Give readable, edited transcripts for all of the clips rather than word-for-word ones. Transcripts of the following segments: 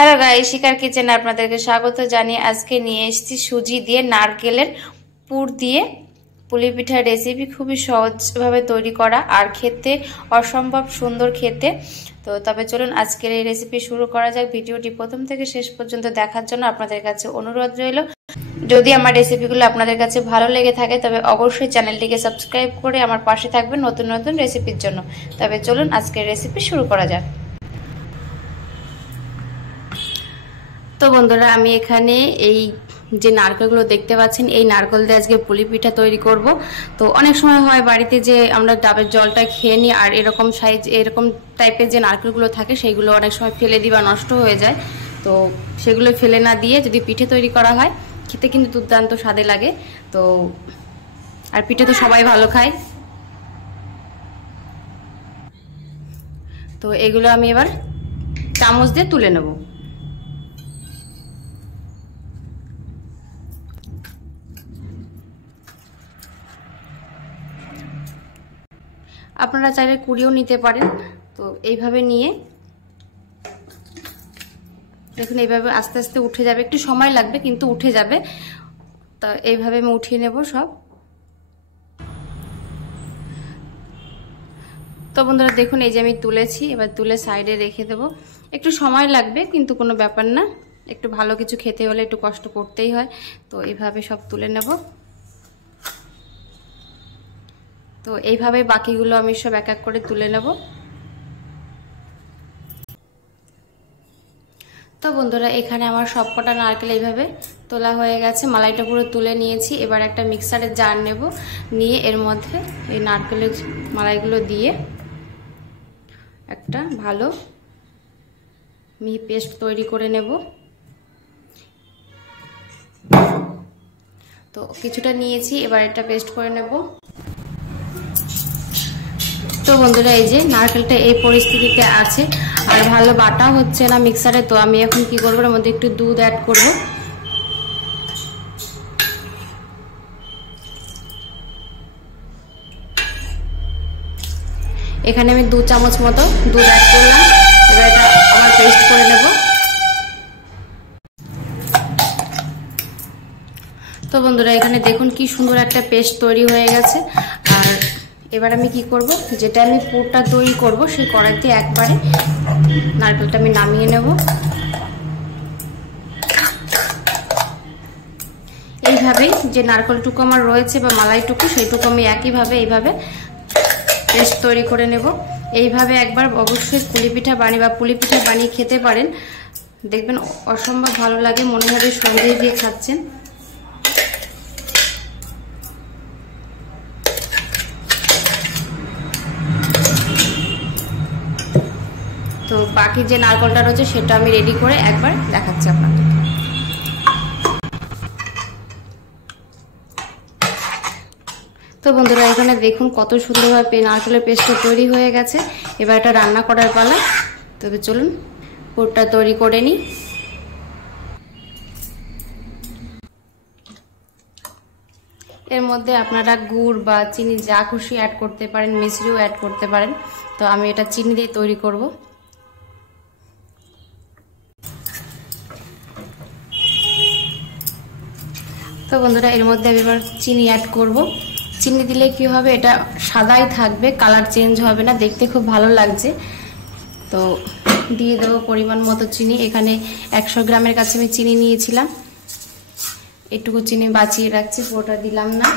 Hello guys, শিকার কিচেনে আপনাদেরকে স্বাগত জানিয়ে আজকে নিয়ে এসেছি সুজি দিয়ে নারকেলের পুর দিয়ে পুলি পিঠার রেসিপি। খুবই সহজভাবে তৈরি করা আর খেতে অসম্ভব সুন্দর খেতে। তো তবে চলুন আজকের এই রেসিপি শুরু করা যাক। ভিডিওটি প্রথম থেকে শেষ পর্যন্ত দেখার জন্য আপনাদের কাছে অনুরোধ রইল। যদি আমার রেসিপিগুলো আপনাদের কাছে ভালো লেগে থাকে তবে অবশ্যই চ্যানেলটিকে সাবস্ক্রাইব করে আমার পাশে থাকবেন নতুন নতুন রেসিপির জন্য। তবে চলুন আজকের রেসিপি শুরু করা যাক। তো বন্ধুরা, আমি এখানে এই যে নারকেলগুলো দেখতে পাচ্ছেন, এই নারকেল দিয়ে আজকে পুলি পিঠা তৈরি করব। তো অনেক সময় হয় বাড়িতে যে আমরা ডাবের জলটা খেয়ে নিই, আর এরকম সাইজ এরকম টাইপের যে নারকেলগুলো থাকে সেইগুলো অনেক সময় ফেলে দিই বা নষ্ট হয়ে যায়। তো সেগুলো ফেলে না দিয়ে যদি পিঠে তৈরি করা হয়, খেতে কিন্তু দুর্দান্ত স্বাদে লাগে। তো আর পিঠে তো সবাই ভালো খায়। তো এগুলো আমি এবার চামচ দিয়ে তুলে নেব। আপনারা চাইলে কুড়িয়েও নিতে পারেন। তো এইভাবে নিয়ে দেখুন, এইভাবে আস্তে আস্তে উঠে যাবে, একটু সময় লাগবে কিন্তু উঠে যাবে। তা এইভাবে আমি উঠিয়ে নেব সব। তো বন্ধুরা দেখুন, এই যে আমি তুলেছি, এবার তুলে সাইডে রেখে দেব। একটু সময় লাগবে কিন্তু কোনো ব্যাপার না, একটু ভালো কিছু খেতে হলে একটু কষ্ট করতেই হয়। তো এইভাবে সব তুলে নেব। তো এইভাবে বাকিগুলো আমি সব এক এক করে তুলে নেব। তো বন্ধুরা, এখানে আমার সবকটা নারকেল এইভাবে তোলা হয়ে গেছে, মালাইটা পুরো তুলে নিয়েছি। এবার একটা মিক্সারের জার নেব, নিয়ে এর মধ্যে এই নারকেলের মালাইগুলো দিয়ে একটা ভালো মিহি পেস্ট তৈরি করে নেব। তো কিছুটা নিয়েছি, এবার এটা পেস্ট করে নেব। তো বন্ধুরা, এই যে নারকেলটা এই পরিস্থিতিতে আছে আর ভালো বাটা হচ্ছে না মিক্সারে। তো আমি এখন কি করবো, এর মধ্যে একটু দুধ অ্যাড করব। এখানে আমি 2 চামচ মতো দুধ অ্যাড করলাম। এবার এটা আবার পেস্ট করে নেব। তো বন্ধুরা, এখানে দেখুন কি সুন্দর একটা পেস্ট তৈরি হয়ে গেছে। আর এবার আমি কি করব, যেটা আমি পুরটা তৈরি করব সেই কড়াইতে একবারে নারকেলটা আমি নামিয়ে নেব। এইভাবেই যে নারকেলটুকু আমার রয়েছে বা মালাইটুকু, সেইটুকু আমি একইভাবে এইভাবে পেস্ট তৈরি করে নেব। এইভাবে একবার অবশ্যই পুলি পিঠা বানিয়ে খেতে পারেন, দেখবেন অসম্ভব ভালো লাগে, মনে হবে সন্দেশ দিয়ে খাচ্ছেন। তো বাকি যে নারকেলটা রয়েছে সেটা আমি রেডি করে একবার দেখাচ্ছি আপনাদের। তো বন্ধুরা, এখানে দেখুন কত সুন্দরভাবে নারকেলের পেস্টটা তৈরি হয়ে গেছে। এবার এটা রান্না করার পালা। তবে চলুন পুরটা তৈরি করে নিই। এর মধ্যে আপনারা গুড় বা চিনি যা খুশি অ্যাড করতে পারেন, মিশ্রিও অ্যাড করতে পারেন। তো আমি এটা চিনি দিয়ে তৈরি করব। তো বন্ধুরা, এর মধ্যে আমি এবার চিনি অ্যাড করব। চিনি দিলে কি হবে, এটা সাদাই থাকবে, কালার চেঞ্জ হবে না, দেখতে খুব ভালো লাগছে। তো দিয়ে দেবো পরিমাণ মতো চিনি। এখানে 100 গ্রামের কাছে আমি চিনি নিয়েছিলাম, এটুকু চিনি বাঁচিয়ে রাখছি, পুরোটা দিলাম না।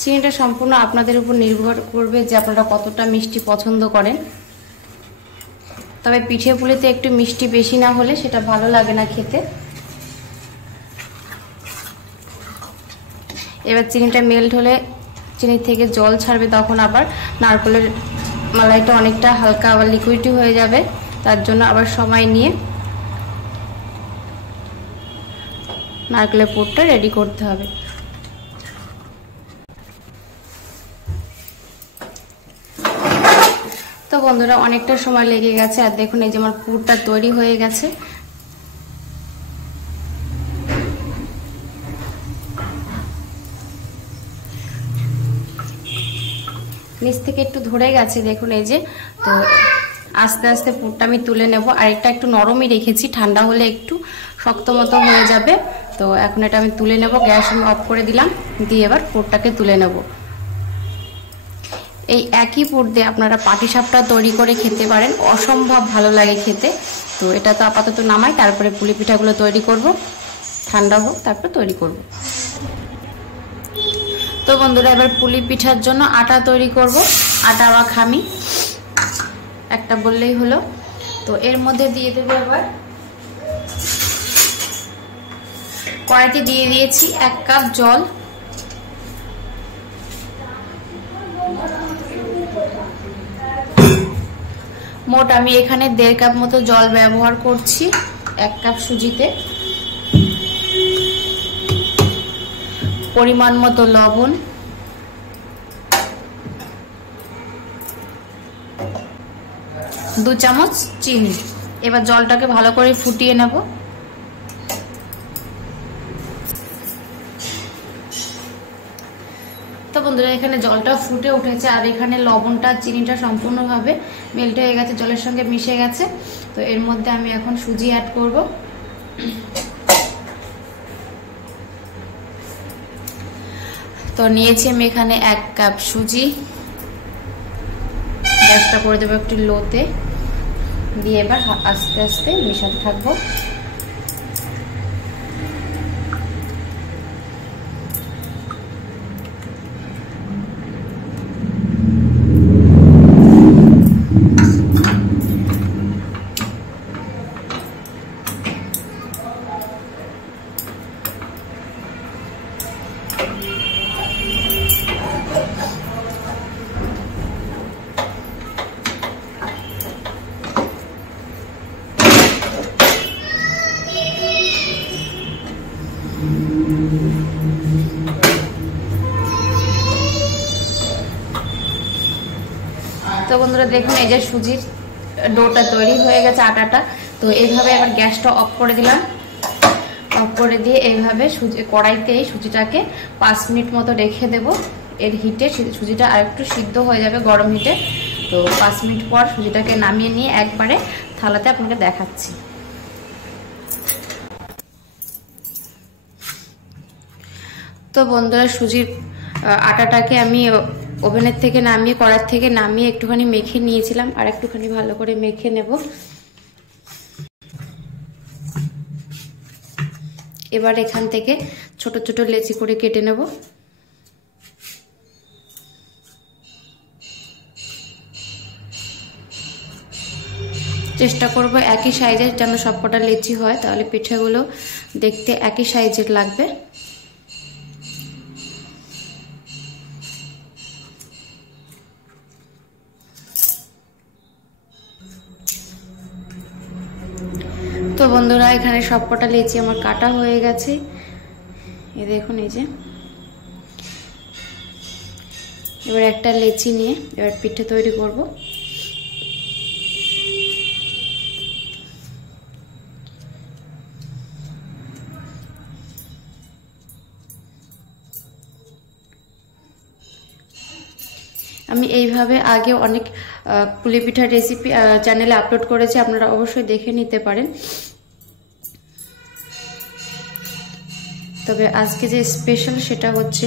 চিনিটা সম্পূর্ণ আপনাদের উপর নির্ভর করবে যে আপনারা কতটা মিষ্টি পছন্দ করেন। তবে পিঠে পুলিতে একটু মিষ্টি বেশি না হলে সেটা ভালো লাগে না খেতে। এবার চিনিটা মেল্ট হলে চিনি থেকে জল ছাড়বে, তখন আবার নারকেলের মালাইটা অনেকটা হালকা আবার লিকুইডি হয়ে যাবে। তার জন্য আবার সময় নিয়ে নারকেলের পুরটা রেডি করতে হবে। তো বন্ধুরা, অনেকটা সময় লেগে গেছে আর দেখুন এই যে আমার পুরটা তৈরি হয়ে গেছে। নিচ থেকে একটু ধরে গেছে দেখুন এই যে। তো আস্তে আস্তে পুরটা আমি তুলে নেব। আর এটা একটু নরমই রেখেছি, ঠান্ডা হলে একটু শক্ত মতো হয়ে যাবে। তো এখন এটা আমি তুলে নেব। গ্যাস আমি অফ করে দিলাম, দিয়ে এবার পুরটাকে তুলে নেব। এই একই পুর দিয়ে আপনারা পাটিসাপটা তৈরি করে খেতে পারেন, অসম্ভব ভালো লাগে খেতে। তো এটা তো আপাতত নামাই, তারপরে পুলি পিঠাগুলো তৈরি করব, ঠান্ডা হোক তারপর তৈরি করব। তো বন্ধুরা, এবার পুলি পিঠার জন্য আটা তৈরি করব। আটা বা খামি একটা বললেই হলো। তো এর মধ্যে দিয়ে দেবো এবার কড়াইতে দিয়ে দিয়েছি 1 কাপ জল। মোট আমি এখানে 1.5 কাপ মতো জল ব্যবহার করছি 1 কাপ সুজিতে। পরিমাণ মতো লবণ, 2 চামচ চিনি। এবার জলটাকে ভালো করে ফুটিয়ে নেব। তো বন্ধুরা, এখানে জলটা ফুটে উঠেছে আর এখানে লবণটা চিনিটা সম্পূর্ণভাবে মেল্ট হয়ে গেছে, জলের সঙ্গে মিশে গেছে। তো এর মধ্যে আমি এখন সুজি অ্যাড করব। তো নিয়েছি আমি এখানে 1 কাপ সুজি। গ্যাসটা করে দেবো একটু লোতে, দিয়ে এবার আস্তে আস্তে মেশাতে থাকবো। তো বন্ধুরা দেখুন, এই যে সুজির ডোটা তৈরি হয়ে গেছে, আটাটা। তো এইভাবে আবার গ্যাসটা অফ করে দিলাম। অফ করে দিয়ে এইভাবে কড়াইতে সুজিটাকে 5 মিনিট মতো রেখে দেব। এর হিটে সুজিটা আর একটু সিদ্ধ হয়ে যাবে গরম হিটে। তো 5 মিনিট পর সুজিটাকে নামিয়ে নিয়ে একবারে থালাতে আপনাকে দেখাচ্ছি। তো বন্ধুরা, সুজির আটাটাকে আমি ওভেনের থেকে নামিয়ে, কড়াই থেকে নামিয়ে একটুখানি মেখে নিয়েছিলাম, আর একটুখানি ভালো করে মেখে নেব। এবার এখান থেকে ছোট ছোট লেচি করে কেটে নেব। চেষ্টা করব একই সাইজের যেন সবকটা লেচি হয়, তাহলে পিঠাগুলো দেখতে একই সাইজের লাগবে। তো বন্ধুরা, এখানে সবকটা লেচি আমার কাটা হয়ে গেছে। এই দেখুন, এই যে এবার একটা লেচি নিয়ে এবার পিঠে তৈরি করব। আমি এইভাবে আগে অনেক পুলি পিঠার রেসিপি চ্যানেলে আপলোড করেছি, আপনারা অবশ্যই দেখে নিতে পারেন। তবে আজকে যে স্পেশাল সেটা হচ্ছে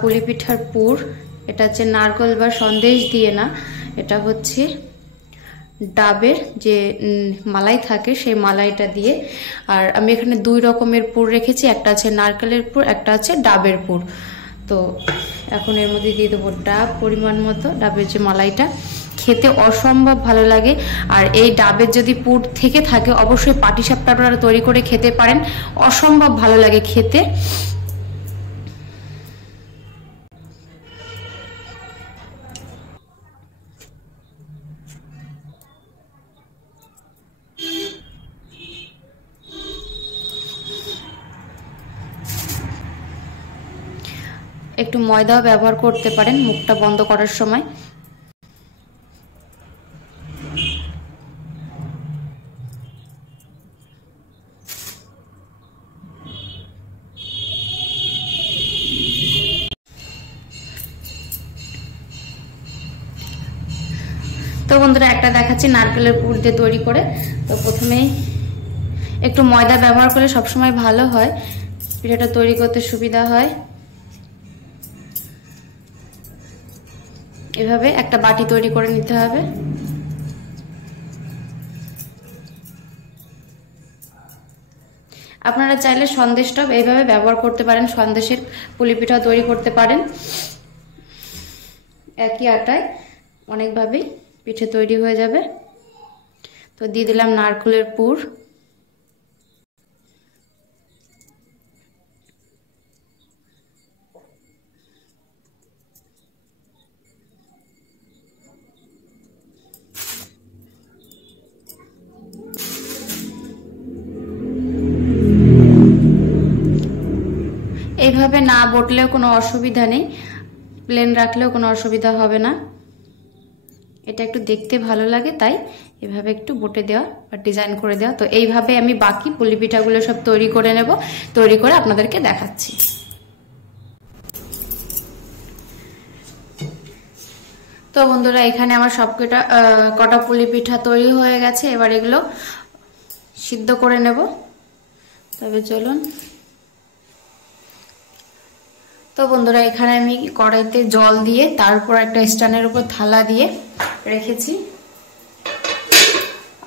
পুলি পিঠার পুর। এটা হচ্ছে নারকেল বা সন্দেশ দিয়ে না, এটা হচ্ছে ডাবের যে মালাই থাকে সেই মালাইটা দিয়ে। আর আমি এখানে 2 রকমের পুর রেখেছি, একটা আছে নারকেলের পুর, একটা আছে ডাবের পুর। তো এখন এর মধ্যে দিয়ে দেবো ডাব পরিমাণ মতো। ডাবের যে মালাইটা খেতে অসম্ভব ভালো লাগে। আর এই ডাবের যদি পুর থেকে থাকে অবশ্যই পাটিসাপটা আপনারা তৈরি করে খেতে পারেন, অসম্ভব ভালো লাগে খেতে। একটু ময়দাও ব্যবহার করতে পারেন মুখটা বন্ধ করার সময়। তো বন্ধুরা, একটা দেখাচ্ছি দেখাচ্ছি নারকেলের পুর দিয়ে তৈরি করে। তো প্রথমেই একটু ময়দা ব্যবহার করলে সবসময় ভালো হয়, পিঠাটা তৈরি করতে সুবিধা হয়। এভাবে একটা বাটি তৈরি করে নিতে হবে। আপনারা চাইলে সন্দেশটা এইভাবে ব্যবহার করতে পারেন, সন্দেশের পুলি পিঠা তৈরি করতে পারেন। একই আটায় অনেকভাবেই পিঠে তৈরি হয়ে যাবে। তো দিয়ে দিলাম নারকেলের পুর। এইভাবে না বটলেও কোনো অসুবিধা নেই, প্লেন রাখলেও কোনো অসুবিধা হবে না। এটা একটু দেখতে ভালো লাগে, তাই এভাবে একটু বটে দেওয়া বা ডিজাইন করে দেওয়া। তো এইভাবে আমি বাকি পুলি পিঠাগুলো সব তৈরি করে নেব, তৈরি করে আপনাদেরকে দেখাচ্ছি। তো বন্ধুরা, এখানে আমার সব কটা পুলি পিঠা তৈরি হয়ে গেছে। এবার এগুলো সিদ্ধ করে নেব। তবে চলুন। তো বন্ধুরা, এখানে আমি কড়াইতে জল দিয়ে তারপর একটা স্ট্যান্ডের উপর থালা দিয়ে রেখেছি।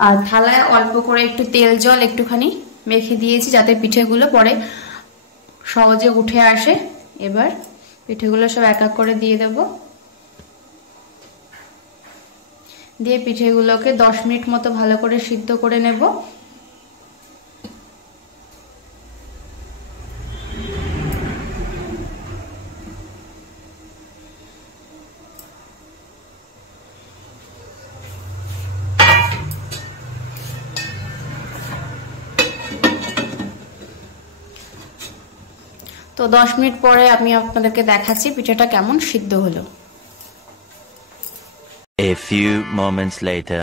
আর থালায় অল্প করে একটু তেল জল একটুখানি মেখে দিয়েছি, যাতে পিঠেগুলো পরে সহজে উঠে আসে। এবার পিঠেগুলো সব এক এক করে দিয়ে দেব। দিয়ে পিঠেগুলোকে 10 মিনিট মতো ভালো করে সিদ্ধ করে নেব। তো 10 মিনিট পরে আমি আপনাদেরকে দেখাচ্ছি পিঠাটা কেমন সিদ্ধ হলো। A few moments later.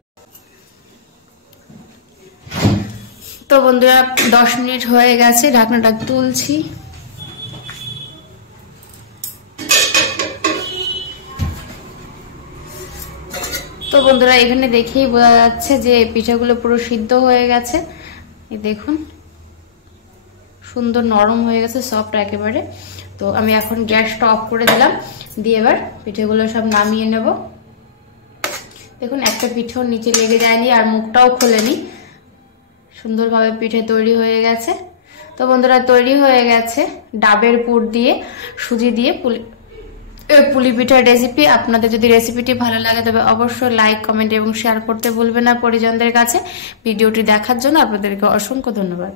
তো বন্ধুরা, 10 মিনিট হয়ে গেছে, ঢাকনাটা তুলছি। তো বন্ধুরা, এখানে দেখেই বোঝা যাচ্ছে যে পিঠাগুলো পুরো সিদ্ধ হয়ে গেছে। এই দেখুন, সুন্দর নরম হয়ে গেছে, সফট একেবারে। তো আমি এখন গ্যাসটা অফ করে দিলাম, দিয়ে এবার পিঠেগুলো সব নামিয়ে নেব। দেখুন, একটা পিঠেও নিচে লেগে যায়নি আর মুখটাও খোলেনি, সুন্দরভাবে পিঠে তৈরি হয়ে গেছে। তো বন্ধুরা, তৈরি হয়ে গেছে ডাবের পুর দিয়ে সুজি দিয়ে পুলি পিঠার রেসিপি। আপনাদের যদি রেসিপিটি ভালো লাগে তবে অবশ্যই লাইক, কমেন্ট এবং শেয়ার করতে ভুলবেন না পরিজনদের কাছে। ভিডিওটি দেখার জন্য আপনাদেরকে অসংখ্য ধন্যবাদ।